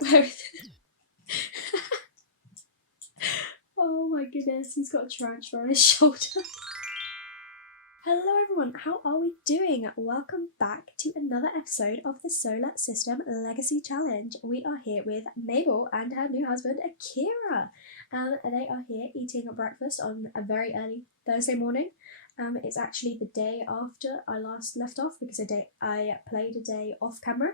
Where is it? Oh my goodness, he's got a tarantula on his shoulder. Hello everyone, how are we doing? Welcome back to another episode of the Solar System Legacy Challenge. We are here with Mabel and her new husband Akira. They are here eating breakfast on a very early Thursday morning. It's actually the day after I last left off because I played a day off camera.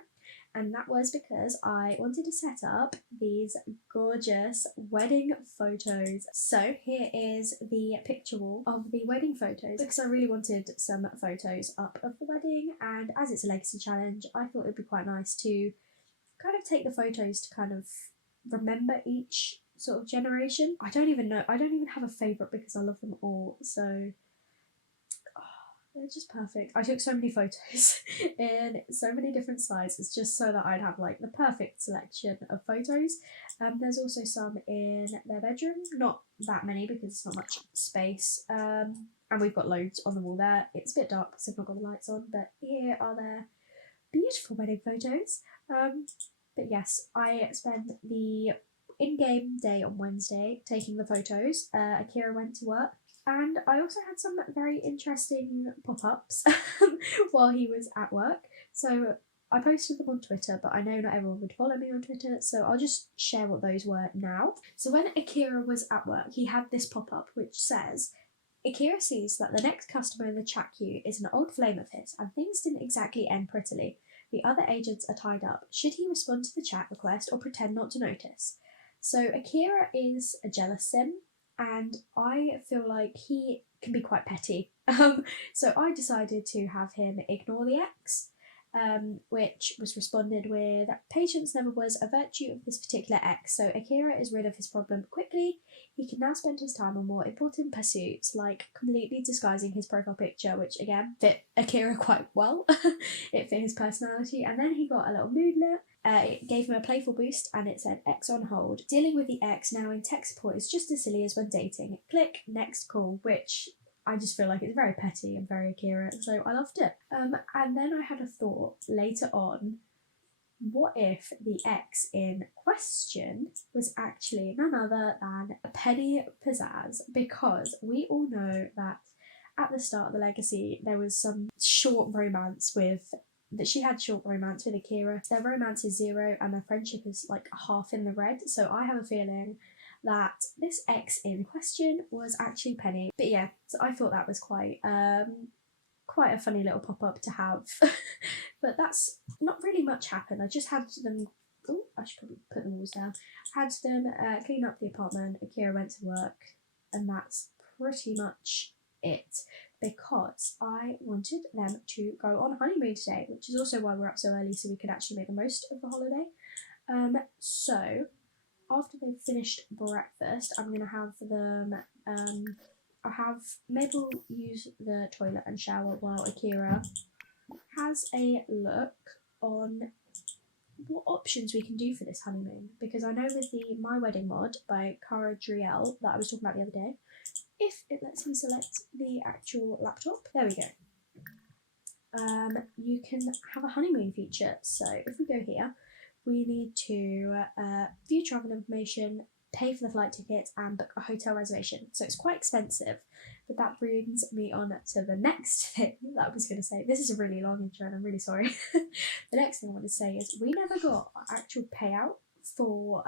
And that was because I wanted to set up these gorgeous wedding photos. So here is the picture wall of the wedding photos because I really wanted some photos up of the wedding, and as it's a legacy challenge I thought it would be quite nice to kind of take the photos to kind of remember each sort of generation. I don't even have a favourite because I love them all, so they're just perfect. I took so many photos in so many different sizes just so that I'd have like the perfect selection of photos. There's also some in their bedroom, not that many because it's not much space. And we've got loads on the wall there. It's a bit dark because I've not got the lights on, but here are their beautiful wedding photos. But yes, I spent the in-game day on Wednesday taking the photos. Akira went to work. And I also had some very interesting pop-ups while he was at work. So I posted them on Twitter, but I know not everyone would follow me on Twitter, so I'll just share what those were now. So when Akira was at work, he had this pop-up which says, Akira sees that the next customer in the chat queue is an old flame of his, and things didn't exactly end prettily. The other agents are tied up. Should he respond to the chat request or pretend not to notice? So Akira is a jealous sim, and I feel like he can be quite petty. So I decided to have him ignore the X, which was responded with, patience never was a virtue of this particular X, so Akira is rid of his problem quickly. He can now spend his time on more important pursuits, like completely disguising his profile picture, which again fit Akira quite well. It fit his personality, and then he got a little moodlet. It gave him a playful boost and it said X on hold. Dealing with the X now in tech support is just as silly as when dating. Click next call, which I just feel like it's very petty and very Akira, so I loved it. And then I had a thought later on, what if the X in question was actually none other than Penny Pizzazz? Because we all know that at the start of the legacy there was some short romance with she had short romance with Akira. Their romance is 0 and their friendship is like half in the red, so I have a feeling that this X in question was actually Penny. But yeah, so I thought that was quite a funny little pop-up to have. But that's not really much happened. I just had them I should probably put the walls down. Had them clean up the apartment. Akira went to work, and that's pretty much it, because I wanted them to go on honeymoon today, which is also why we're up so early, so we could actually make the most of the holiday. So after they've finished breakfast, I'm gonna have them I'll have Mabel use the toilet and shower while Akira has a look on what options we can do for this honeymoon, because I know with the My Wedding mod by Cara Driel that I was talking about the other day, if it lets me select the actual laptop, there we go. You can have a honeymoon feature. So if we go here, we need to view travel information, pay for the flight ticket, and book a hotel reservation. So it's quite expensive, but that brings me on to the next thing that I was going to say. This is a really long intro and I'm really sorry. The next thing I want to say is we never got our actual payout for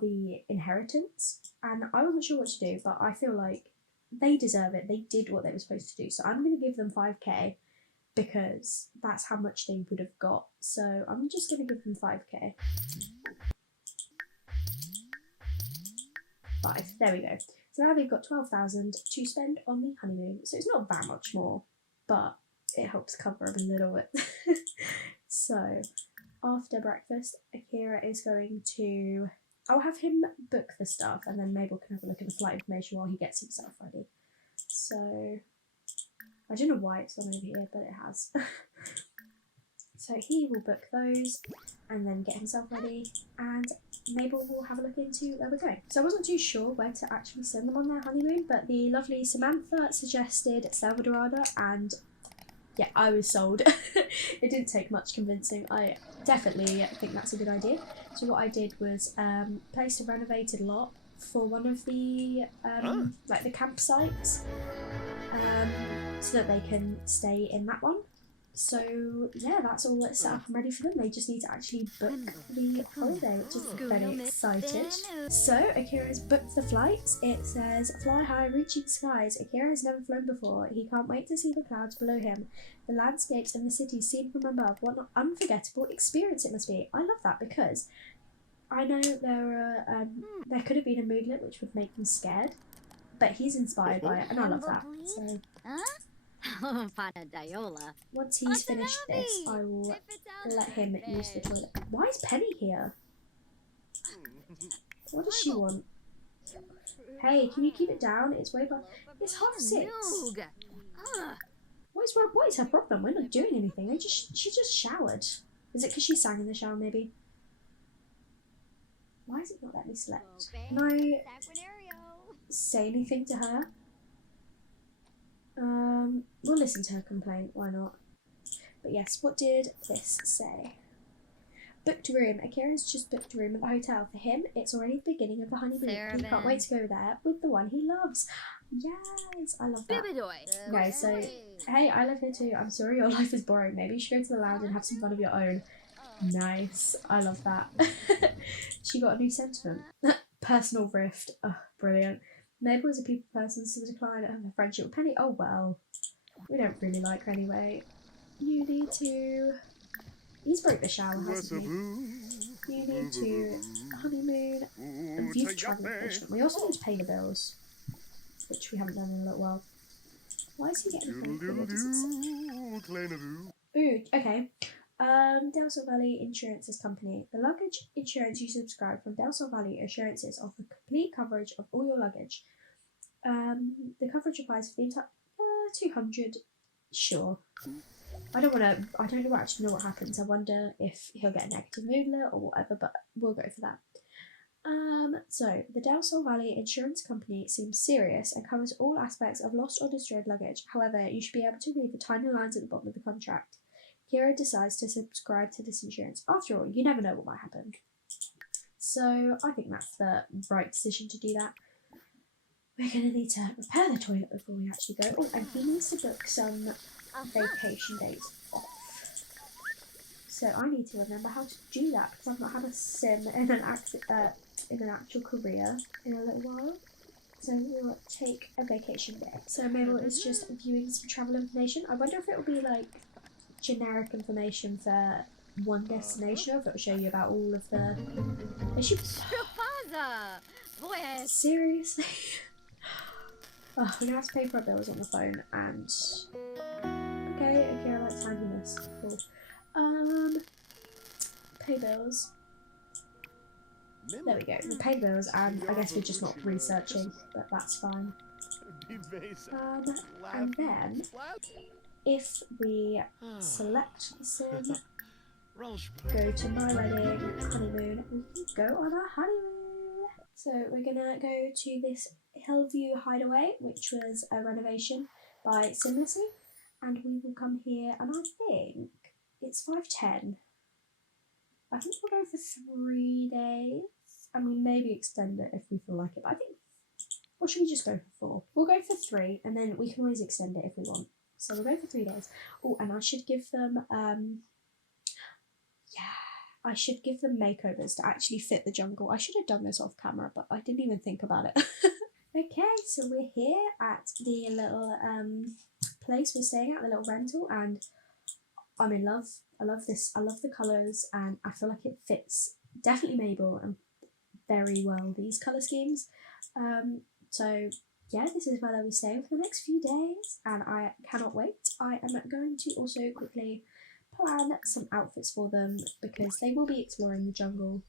the inheritance, and I wasn't sure what to do, but I feel like they deserve it. They did what they were supposed to do, so I'm going to give them 5k because that's how much they would have got. So I'm just going to give them 5k. 5. There we go. So now they've got 12,000 to spend on the honeymoon. So it's not that much more, but it helps cover a little bit. So after breakfast, Akira is going to... I'll have him book the stuff, and then Mabel can have a look at the flight information while he gets himself ready. So I don't know why it's gone over here, but it has. So he will book those and then get himself ready, and Mabel will have a look into where we're going. So I wasn't too sure where to actually send them on their honeymoon, but the lovely Samantha suggested Selvadorada, and yeah, I was sold. It didn't take much convincing. I definitely think that's a good idea. So what I did was placed a renovated lot for one of the like the campsites, so that they can stay in that one. So yeah, that's all that's set up and ready for them. They just need to actually book the holiday, which is very excited. So Akira's booked the flights. It says, fly high, reaching skies. Akira has never flown before. He can't wait to see the clouds below him. The landscapes and the city seen from above. What an unforgettable experience it must be. I love that because I know there could have been a moodlet which would make them scared, but he's inspired by it, and I love that. So once he's finished this, I will let him use the toilet. Why is Penny here? What does she want? Hey, can you keep it down? It's way past. It's 6:30. What is her problem? We're not doing anything. She just showered. Is it because she sang in the shower? Maybe. Why is it not letting me select? Can I say anything to her? We'll listen to her complaint. Why not? But yes, what did this say? Booked room. Akira's just booked a room at the hotel. For him, it's already the beginning of the honeymoon. He can't wait to go there with the one he loves. Yes, I love that. Okay, so, hey, I live here too. I'm sorry your life is boring. Maybe you should go to the lounge and have some fun of your own. Nice. I love that. She got a new sentiment. Personal rift. Oh, brilliant. Mabel is a people person, so the decline of her friendship with Penny. Oh, well. We don't really like her anyway. You need to... He's broke the shower, hasn't he? You need to honeymoon and view for travel information. We also need to pay the bills, which we haven't done in a little while. Why is he getting phone call? What does it say? Ooh, okay. Del Sol Valley Insurances Company. The luggage insurance you subscribe from Del Sol Valley Assurances offer complete coverage of all your luggage. The coverage applies for the entire 200. Sure. I don't actually know what happens. I wonder if he'll get a negative moodlet or whatever, but we'll go for that. So the Del Sol Valley Insurance Company seems serious and covers all aspects of lost or destroyed luggage. However, you should be able to read the tiny lines at the bottom of the contract. Kira decides to subscribe to this insurance. After all, you never know what might happen. So I think that's the right decision to do that. We're going to need to repair the toilet before we actually go. Oh, and he needs to book some vacation days off. So I need to remember how to do that because I've not had a sim in an actual career in a little while. So we'll take a vacation day. So Mabel is just viewing some travel information. I wonder if it will be like generic information for one destination or if it will show you about all of the... Seriously? Oh, we're gonna have to pay for our bills on the phone and... Okay, Akira likes handiness. Cool. Pay bills. There we go. We'll pay bills and I guess we're just not researching, but that's fine. And then, if we select the sim, go to My Wedding, Honeymoon, we can go on our honeymoon. So we're gonna go to this Hillview Hideaway, which was a renovation by Simlessy, and we will come here, and I think it's 5:10. I think we'll go for 3 days. I mean, maybe extend it if we feel like it, but I think, or should we just go for 4? We'll go for 3, and then we can always extend it if we want. So we'll go for 3 days. Oh, and I should give them, I should give them makeovers to actually fit the jungle. I should have done this off camera, but I didn't even think about it. Okay, so we're here at the little place we're staying at, the little rental, and I'm in love. I love this. I love the colours, and I feel like it fits definitely Mabel and very well these colour schemes. So yeah, this is where they'll be staying for the next few days, and I cannot wait. I am going to also quickly plan some outfits for them because they will be exploring the jungle.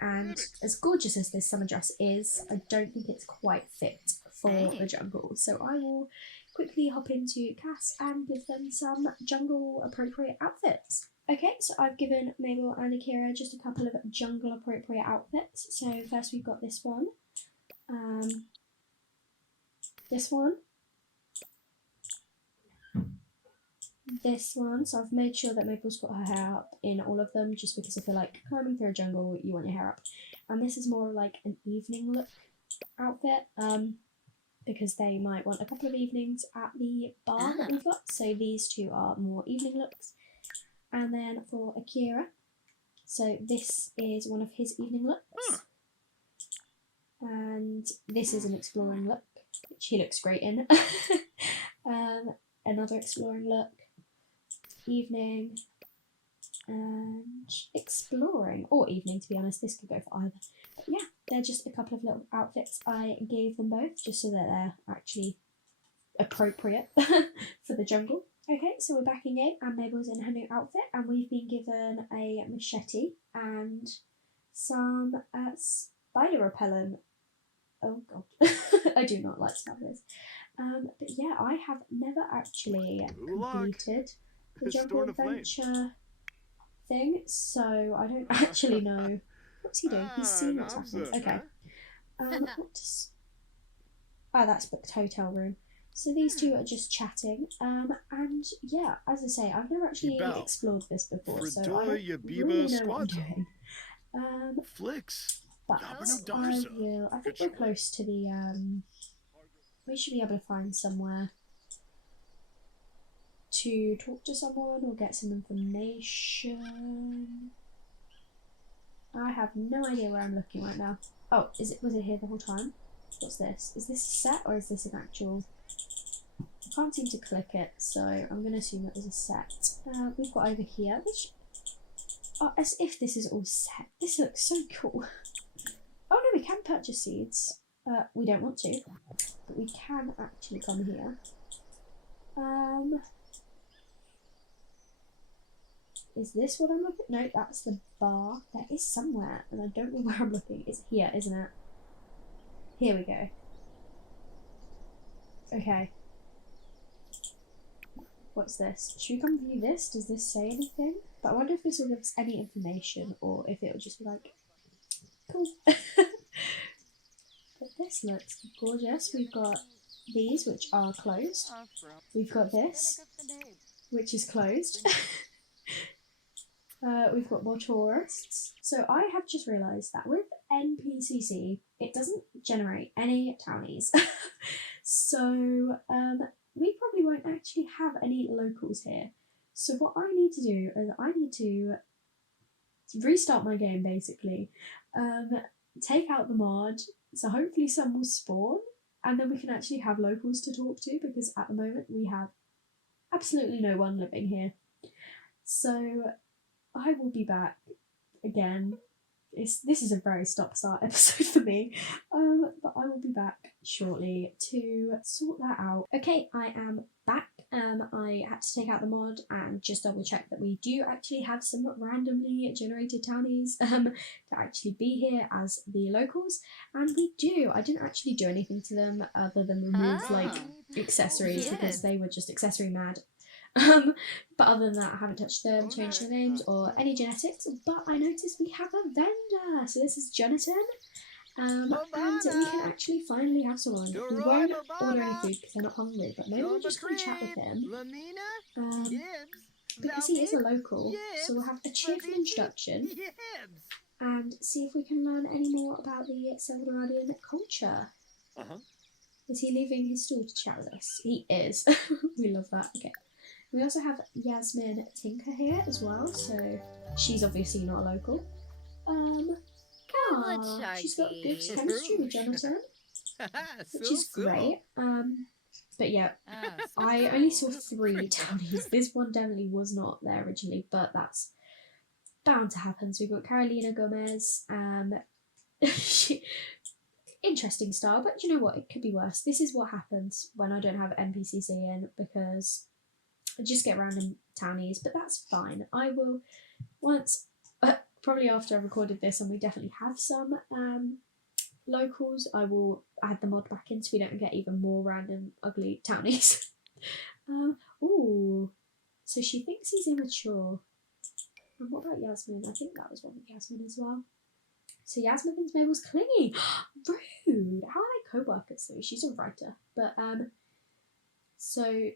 And as gorgeous as this summer dress is, I don't think it's quite fit for the jungle. So I will quickly hop into Cass and give them some jungle appropriate outfits. Okay, so I've given Mabel and Akira just a couple of jungle appropriate outfits. So first we've got this one. This one. this one. So I've made sure that Mabel's got her hair up in all of them, just because I feel like climbing through a jungle, you want your hair up. And this is more like an evening look outfit, because they might want a couple of evenings at the bar that we've got. So these two are more evening looks. And then for Akira, so this is one of his evening looks. And this is an exploring look, which he looks great in. Another exploring look, evening, and exploring, or evening to be honest, this could go for either. But yeah, they're just a couple of little outfits I gave them both, just so that they're actually appropriate for the jungle. Okay, so we're back in game, and Mabel's in her new outfit, and we've been given a machete and some spider repellent. Oh god, I do not like spiders. But yeah, I have never actually completed the jungle adventure thing, so I don't actually know. What's he doing? He's seeing what's happening. Okay. What does... Oh, that's booked hotel room. So these two are just chatting. And yeah, as I say, I've never actually explored this before, so I don't really know what I'm doing. But I will... I think we're close to the... We should be able to find somewhere to talk to someone or get some information. I have no idea where I'm looking right now. Oh, was it here the whole time? What's this? Is this a set or is this an actual... I can't seem to click it, so I'm going to assume it was a set. We've got over here, which... Oh, as if this is all set. This looks so cool. Oh no, we can purchase seeds. We don't want to, but we can actually come here. Is this what I'm looking? No, that's the bar. There is somewhere, and I don't know where I'm looking. It's here, isn't it? Here we go. Okay. What's this? Should we come view this? Does this say anything? But I wonder if this will give us any information, or if it'll just be like, cool. But this looks gorgeous. We've got these, which are closed. We've got this, which is closed. We've got more tourists. So I have just realised that with NPCC, it doesn't generate any townies. So we probably won't actually have any locals here. So what I need to do is I need to restart my game basically, take out the mod, so hopefully some will spawn, and then we can actually have locals to talk to, because at the moment we have absolutely no one living here. So I will be back again. This is a very stop-start episode for me, but I will be back shortly to sort that out. Okay, I am back. I had to take out the mod and just double check that we do actually have some randomly generated townies to actually be here as the locals, and we do. I didn't actually do anything to them other than remove like accessories, because they were just accessory mad. But other than that, I haven't touched them, changed their names or any genetics. But I noticed we have a vendor. So this is Jonathan. And we can actually finally have someone. We won't order any food because they're not hungry, but maybe we'll just come chat with him. Because he is a local, so we'll have a cheerful introduction and see if we can learn any more about the Selvadoradian culture. Is he leaving his stall to chat with us? He is. We love that. Okay. We also have Yasmin Tinker here as well, so she's obviously not a local. She's got good chemistry with Jonathan, which is great. But yeah, I only saw 3 townies. This one definitely was not there originally, but that's bound to happen. So we've got Carolina Gomez. Interesting style, but you know what? It could be worse. This is what happens when I don't have NPCC in, because I just get random townies, but that's fine. I will, once, probably after I recorded this and we definitely have some locals, I will add the mod back in so we don't get even more random ugly townies. Ooh, so she thinks he's immature. And what about Yasmin? I think that was one with Yasmin as well. So Yasmin thinks Mabel's clingy. Rude. How are they co-workers though? She's a writer. But so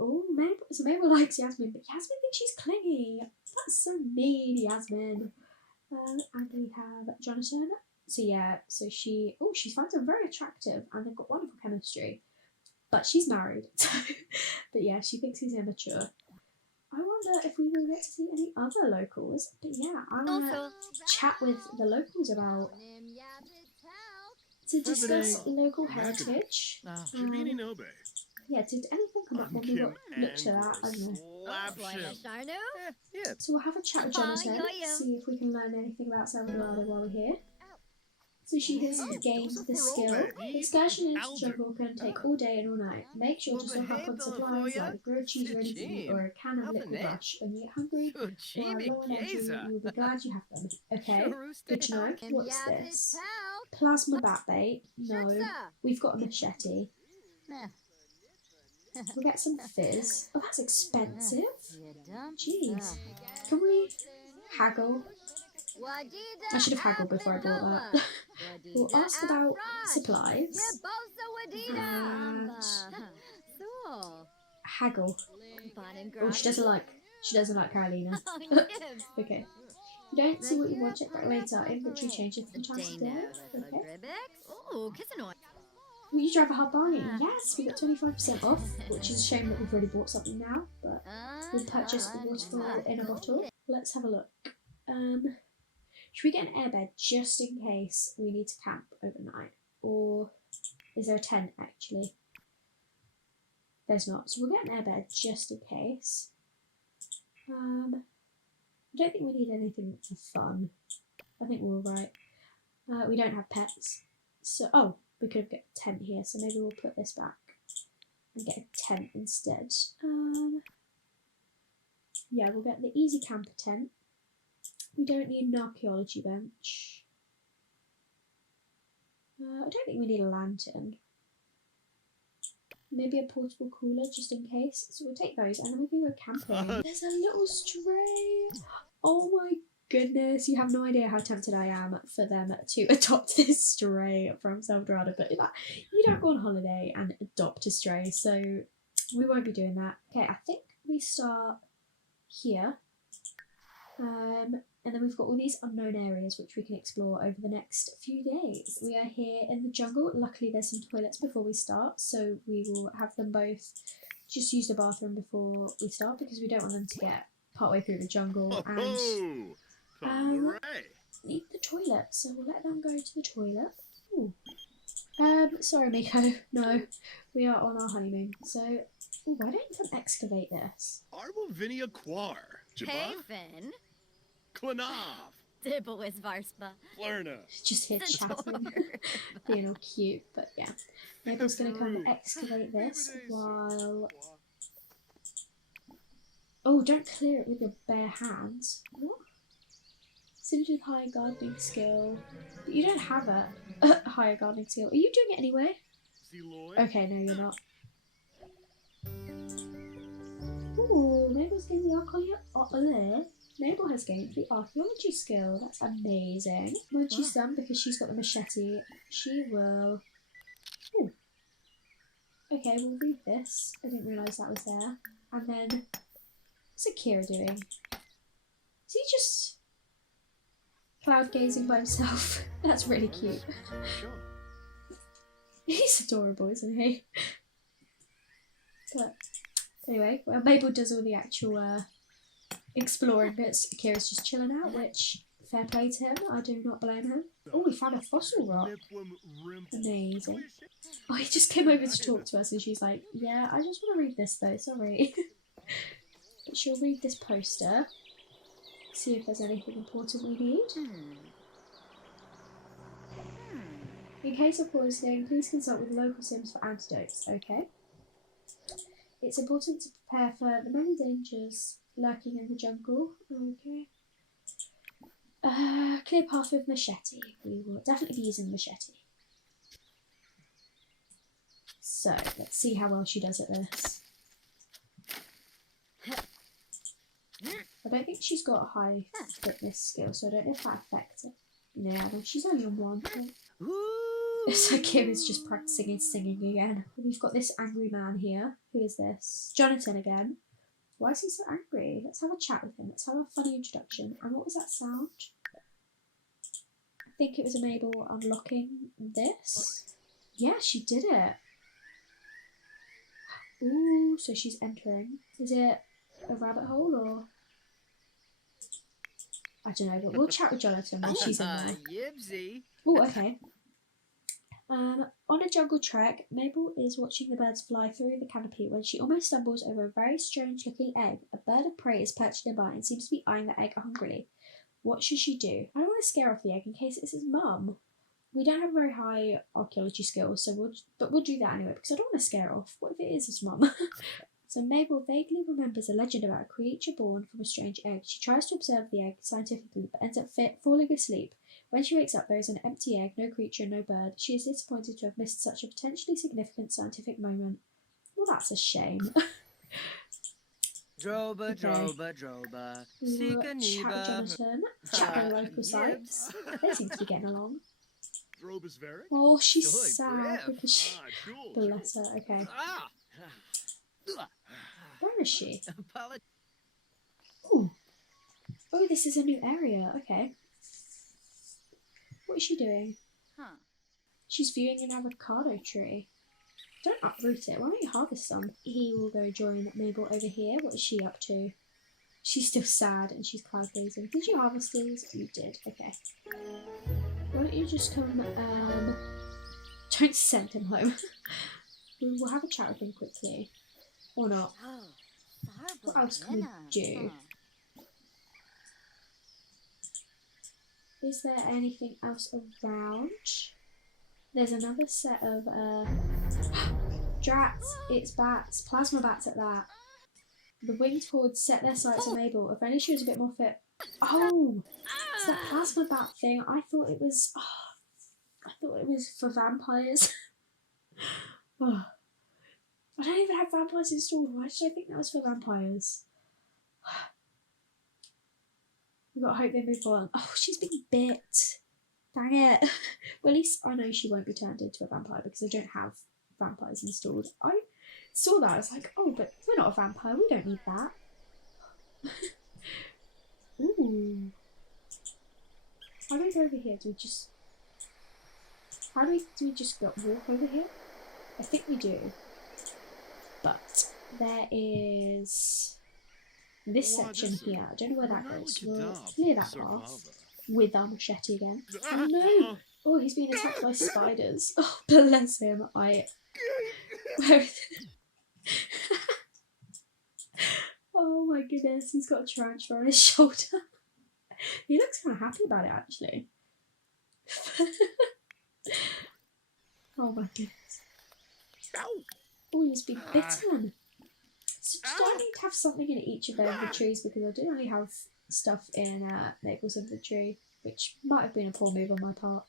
Oh, Mabel. So Mabel likes Yasmin, but Yasmin thinks she's clingy. That's so mean, Yasmin. And we have Jonathan. So yeah, so she finds him very attractive, and they've got wonderful chemistry. But she's married. But yeah, she thinks he's immature. I wonder if we will get to see any other locals. But yeah, I want to chat with the locals about to discuss local heritage. Yeah, did anything come up when we looked at that? I don't know. So we'll have a chat with Jonathan, see if we can learn anything about Selvadorada while we're here. So she has gained the skill. Excursion into jungle can take all day and all night. Make sure to stock up on supplies like grilled cheese ready to eat or a can of liquid rush. When you get hungry or are low on energy, you will be glad you have them. Okay, good to know. What's this? Plasma bat bait? No. We've got a machete. We'll get some fizz. Oh, that's expensive. Jeez. Can we haggle? I should have haggled before I bought that. We'll ask about supplies and haggle. Oh, she doesn't like Carolina. Okay. You don't see what you want, check back later. Inventory changes from time to day. Okay. Will you drive a hard bargain? Yes, we got 25% off, which is a shame that we've already bought something now, but we'll purchase the waterfall in a bottle. Let's have a look. Should we get an airbed just in case we need to camp overnight? Or is there a tent actually? There's not. So we'll get an airbed just in case. I don't think we need anything for fun. I think we're alright. We don't have pets. So, we could have got a tent here, so maybe we'll put this back and get a tent instead. Yeah, we'll get the easy camper tent. We don't need an archaeology bench. I don't think we need a lantern. Maybe a portable cooler just in case. So we'll take those and then we can go camping. There's a little stray. Oh my goodness. You have no idea how tempted I am for them to adopt this stray from Selvadorada. But you don't go on holiday and adopt a stray. So we won't be doing that. Okay, I think we start here. And then we've got all these unknown areas which we can explore over the next few days. We are here in the jungle. Luckily there's some toilets before we start, so we will have them both just use the bathroom before we start because we don't want them to get partway through the jungle and need the toilet. So we'll let them go to the toilet. Ooh. Sorry Miko, no, we are on our honeymoon. So, why don't you come excavate this? Arbovinia Quar. Hey, Finn. Klanav. Dibble is Varspa. Flurna. Just here chatting, being all cute, but yeah. Mabel's gonna come excavate this while... Oh, don't clear it with your bare hands. What? Sims with higher gardening skill. But you don't have a higher gardening skill. Are you doing it anyway? Okay, no you're not. Ooh, Mabel's getting the archaeology. Mabel has gained the archaeology skill. That's amazing. When she's done, because she's got the machete, she will... Ooh. Okay, we'll read this. I didn't realise that was there. And then, what's Akira doing? Is he just cloud gazing by himself? That's really cute. He's adorable, isn't he? But anyway, well, Mabel does all the actual exploring bits. Akira's just chilling out, which, fair play to him. I do not blame him. Oh, we found a fossil rock. Amazing. Oh, he just came over to talk to us and she's like, yeah, I just want to read this though, sorry. But she'll read this poster. See if there's anything important we need. In case of poisoning, please consult with local Sims for antidotes, okay? It's important to prepare for the many dangers lurking in the jungle, okay? Clear path with machete. We will definitely be using the machete. So, let's see how well she does at this. I don't think she's got a high fitness skill, so I don't know if that affects it. Yeah, no, she's only on one. Ooh. So Kim is just practicing his singing again. We've got this angry man here. Who is this? Jonathan again. Why is he so angry? Let's have a chat with him. Let's have a funny introduction. And what was that sound? I think it was Mabel unlocking this. Yeah, she did it. Ooh, so she's entering. Is it a rabbit hole or? I don't know, but we'll chat with Jonathan while she's in there. Yibsy. Oh, okay. On a jungle trek, Mabel is watching the birds fly through the canopy when she almost stumbles over a very strange looking egg. A bird of prey is perched nearby and seems to be eyeing the egg hungrily. What should she do? I don't want to scare off the egg in case it's his mum. We don't have very high archaeology skills, so we'll do that anyway because I don't want to scare it off. What if it is his mum? So Mabel vaguely remembers a legend about a creature born from a strange egg. She tries to observe the egg scientifically, but ends up falling asleep. When she wakes up, there is an empty egg, no creature, no bird. She is disappointed to have missed such a potentially significant scientific moment. Well, that's a shame. Droba, Okay. droba. We'll Sika chat with Jonathan, chat with the local sites. They seem to be getting along. Droba's very. Oh, she's Joy, sad Griff. because she... Bless her, okay. Where is she? Ooh. Oh, this is a new area, okay. What is she doing? Huh. She's viewing an avocado tree. Don't uproot it. Why don't you harvest some? He will go join Mabel over here. What is she up to? She's still sad and she's cloud gazing. Did you harvest these? You did. Okay. Why don't you just come, don't send him home. We'll have a chat with him quickly. Or not. Oh, What else can we do? Is there anything else around? There's another set of drats. It's bats. Plasma bats at that. The winged hordes set their sights on Mabel. If only she was a bit more fit. Oh, it's that plasma bat thing. I thought it was. Oh, I thought it was for vampires. Oh. I don't even have vampires installed. Why did I think that was for vampires? We've got to hope they move on. Oh, she's been bit. Dang it. Well, at least I know she won't be turned into a vampire because I don't have vampires installed. I saw that. I was like, oh, but we're not a vampire. We don't need that. Ooh. How do we go over here? Do we just... How do we just walk over here? I think we do. But there is this section here. I don't know where that goes. We'll clear that path with our machete again. Oh no! Oh, he's being attacked by spiders. Oh, bless him. Where is it? Oh my goodness, he's got a tarantula on his shoulder. He looks kind of happy about it, actually. Oh my goodness. Oh, he's been bitten. So do I need to have something in each of their inventories because I do only have stuff in Mabel's inventory, which might have been a poor move on my part.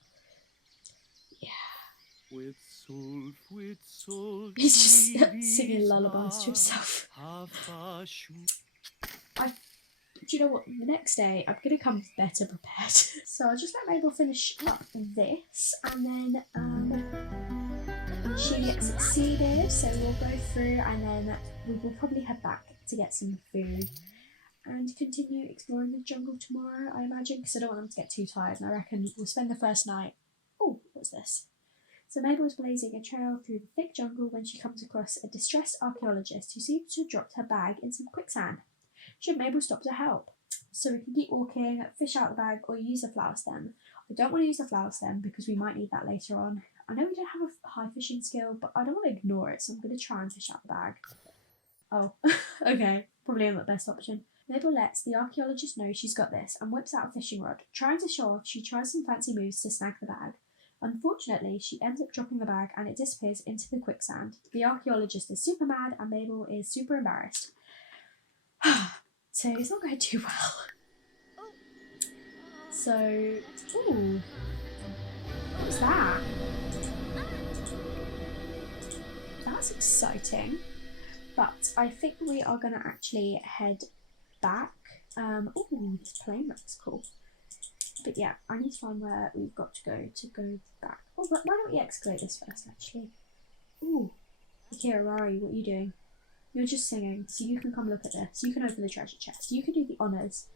Yeah. He's just singing lullabies to himself. Do you know what? The next day I'm gonna come better prepared. So I'll just let Mabel finish up this, and then she succeeded. So we'll go through, and then we will probably head back to get some food and continue exploring the jungle tomorrow, I imagine, because I don't want them to get too tired. And I reckon we'll spend the first night. Oh, what's this? So Mabel is blazing a trail through the thick jungle when she comes across a distressed archaeologist who seems to have dropped her bag in some quicksand. Should Mabel stop to help? So we can keep walking, fish out the bag, or use the flower stem. I don't want to use the flower stem because we might need that later on. I know we don't have a high fishing skill, but I don't want to ignore it, so I'm going to try and fish out the bag. Oh, okay, probably not the best option. Mabel lets the archaeologist know she's got this and whips out a fishing rod. Trying to show off, she tries some fancy moves to snag the bag. Unfortunately, she ends up dropping the bag and it disappears into the quicksand. The archaeologist is super mad and Mabel is super embarrassed. So it's not going too well. So, ooh, what's that? That's exciting. But I think we are going to actually head back. Ooh, this plane looks cool. But yeah, I need to find where we've got to go back. Oh, but why don't we excavate this first, actually? Ooh. Akira, where are you? What are you doing? You're just singing, so you can come look at this. You can open the treasure chest. You can do the honours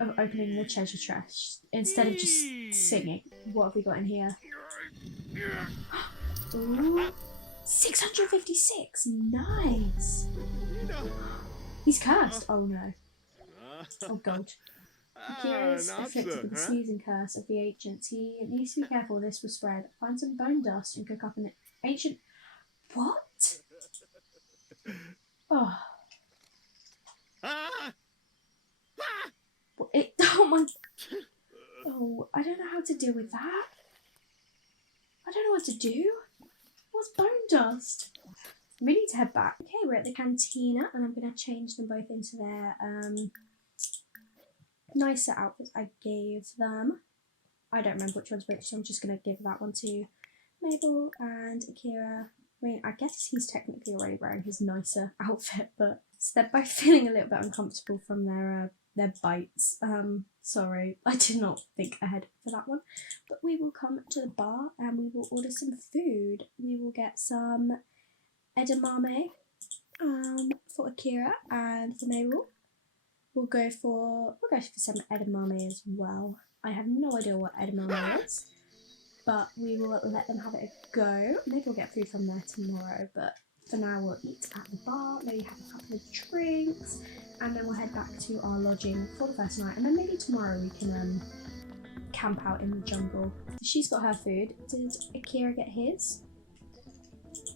of opening the treasure chest instead of just singing. What have we got in here? Ooh. 656! Nice! He's cursed! Oh no. Oh god. Akira is afflicted with the sneezing curse of the ancients. He needs to be careful this will spread. Find some bone dust and cook up an ancient... What? Oh. Oh my... Oh, I don't know how to deal with that. I don't know what to do. What's bone dust? We need to head back. Okay, we're at the cantina and I'm going to change them both into their nicer outfits I gave them. I don't remember which one's which, so I'm just going to give that one to Mabel and Akira. I mean, I guess he's technically already wearing his nicer outfit, but so they're both feeling a little bit uncomfortable from their bites. Sorry, I did not think ahead for that one. But we will come to the bar and we will order some food. We will get some edamame for Akira and for Mabel. We'll go for some edamame as well. I have no idea what edamame is, but we will let them have it a go. Maybe we'll get food from there tomorrow, but for now we'll eat at the bar, maybe have a couple of drinks, and then we'll head back to our lodging for the first night, and then maybe tomorrow we can camp out in the jungle. She's got her food. Did Akira get his?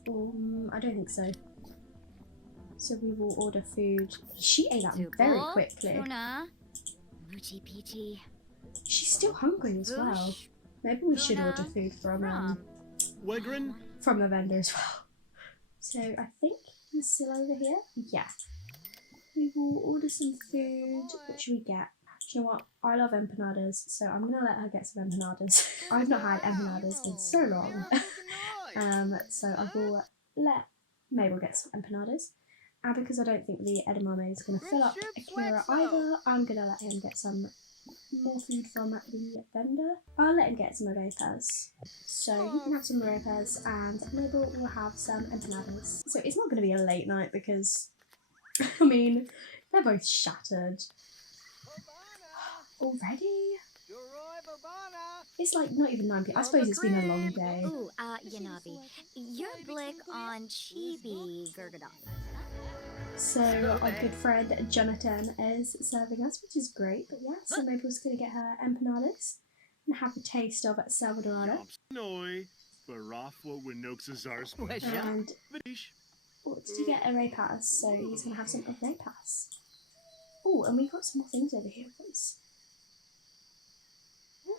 I don't think so. So we will order food. She ate that very quickly. She's still hungry as well. Maybe we should order food from the vendor as well. So I think he's still over here. Yeah. We will order some food. What should we get? Do you know what? I love empanadas, so I'm gonna let her get some empanadas. I've not had empanadas in so long. So I will let Mabel get some empanadas. And because I don't think the edamame is going to fill up Akira either, I'm going to let him get some more food from the vendor. I'll let him get some arepas. So he can have some arepas and Mabel will have some empanadas. So it's not going to be a late night because, I mean, they're both shattered. Already? It's like not even 9 p.m. I suppose it's been a long day. Ooh, Yanabi, your blick on Chibi Gurgadon. So our good friend Jonathan is serving us, which is great. But yeah, so Mabel's going to get her empanadas and have a taste of Selvadorada. And what did you get? Arepas. So he's going to have some arepas. Oh, and we got some more things over here. Please.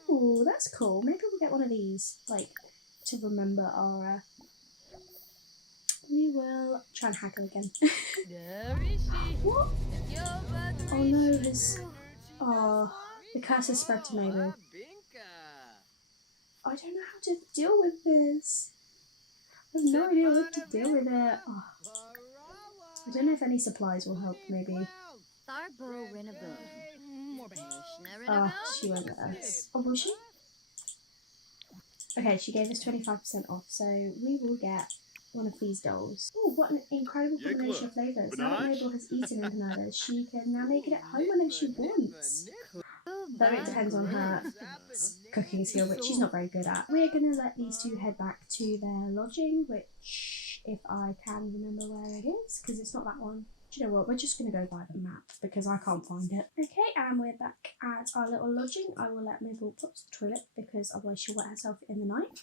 Oh, that's cool. Maybe we'll get one of these, like, to remember our... We will try and haggle again. What? Oh no, the curse has spread to Mabel. I don't know how to deal with this. I have no idea what to deal with it. Oh. I don't know if any supplies will help, maybe. Oh, she won't let us. Oh, will she? Okay, she gave us 25% off, so we will get one of these dolls. Oh, what an incredible combination of flavours. Now that Mabel has eaten empanadas, she can now make it at home whenever she wants. Though it depends on her cooking skill, which she's not very good at. We're going to let these two head back to their lodging, which, if I can remember where it is, because it's not that one. Do you know what? We're just going to go by the map, because I can't find it. Okay, and we're back at our little lodging. I will let Mabel put to the toilet, because otherwise she'll wet herself in the night.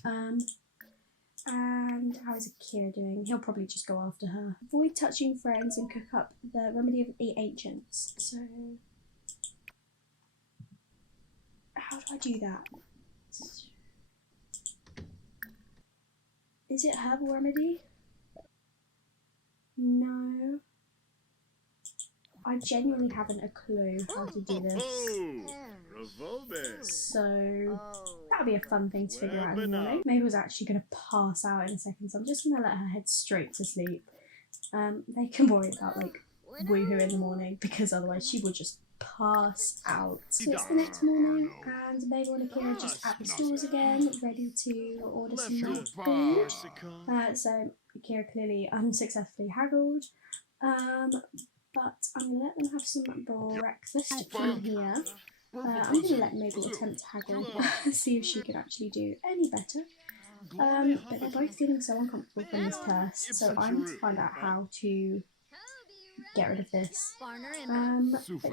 And how is Akira doing? He'll probably just go after her. Avoid touching friends and cook up the remedy of the ancients. So, how do I do that? Is it herbal remedy? No. I genuinely haven't a clue how to do this. So that'll be a fun thing to figure out in the morning. Mabel's actually going to pass out in a second, so I'm just going to let her head straight to sleep. They can worry about like woohoo in the morning because otherwise she will just pass out. So it's the next morning and Mabel and Akira are just at the stores again, ready to order some more food. So Akira clearly unsuccessfully haggled. But I'm going to let them have some breakfast from here. I'm going to let Mabel attempt to haggle, see if she can actually do any better. But they're both feeling so uncomfortable from this purse, so I need to find out how to get rid of this. But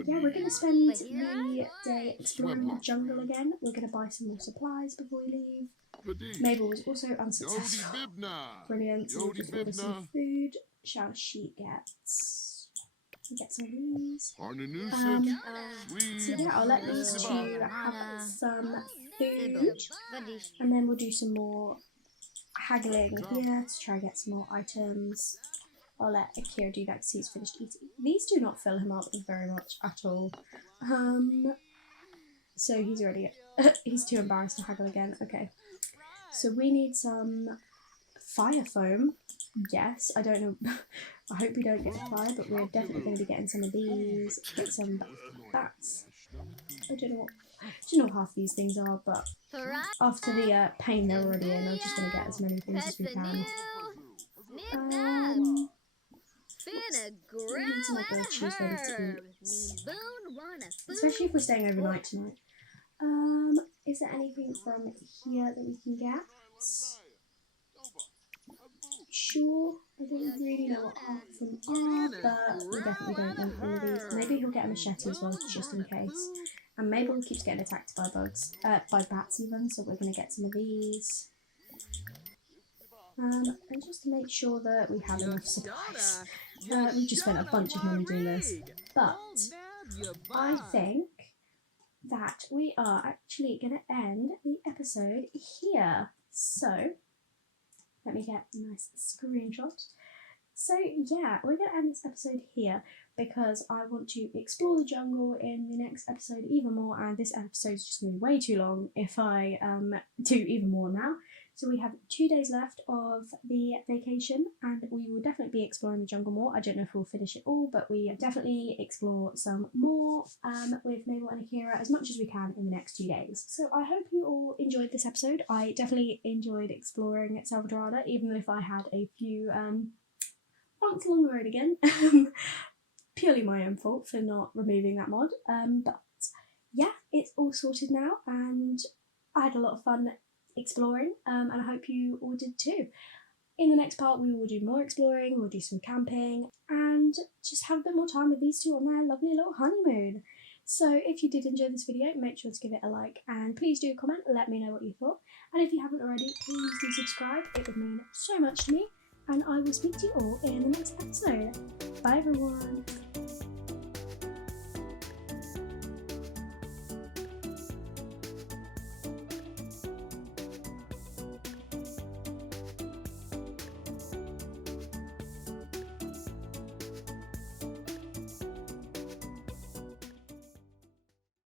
yeah, we're going to spend the day exploring the jungle again. We're going to buy some more supplies before we leave. Mabel was also unsuccessful. Brilliant, so we'll just order some food. Shall she get some of these? So yeah, I'll let these two have some food, and then we'll do some more haggling here to try and get some more items. I'll let Akira do that because he's finished eating. These do not fill him up very much at all. So he's already he's too embarrassed to haggle again. Okay, so we need some fire foam. Yes, I don't know. I hope we don't get fire, but we're definitely going to be getting some of these. Get some bats. I don't know what half these things are, but after the pain they're already in, I'm just going to get as many things as we can. We need some more grilled cheese ready to eat, especially if we're staying overnight tonight. Is there anything from here that we can get? Sure, I don't really know what half of them are, but we definitely don't want all of these. Maybe he'll get a machete as well, just in case. And Mabel keeps getting attacked by bugs, by bats even, so we're going to get some of these. And just to make sure that we have enough supplies. We just spent a bunch of money doing this, but I think that we are actually going to end the episode here. So let me get a nice screenshot. So yeah, we're going to end this episode here because I want to explore the jungle in the next episode even more, and this episode is just going to be way too long if I do even more now. So we have 2 days left of the vacation and we will definitely be exploring the jungle more. I don't know if we'll finish it all, but we definitely explore some more with Mabel and Akira as much as we can in the next 2 days. So I hope you all enjoyed this episode. I definitely enjoyed exploring Selvadorada, even if I had a few bumps along the road again. Purely my own fault for not removing that mod. But yeah, it's all sorted now and I had a lot of fun exploring, and I hope you all did too. In the next part we will do more exploring, we'll do some camping and just have a bit more time with these two on their lovely little honeymoon. So if you did enjoy this video, make sure to give it a like and please do comment, let me know what you thought, and if you haven't already, please do subscribe, it would mean so much to me, and I will speak to you all in the next episode. Bye everyone!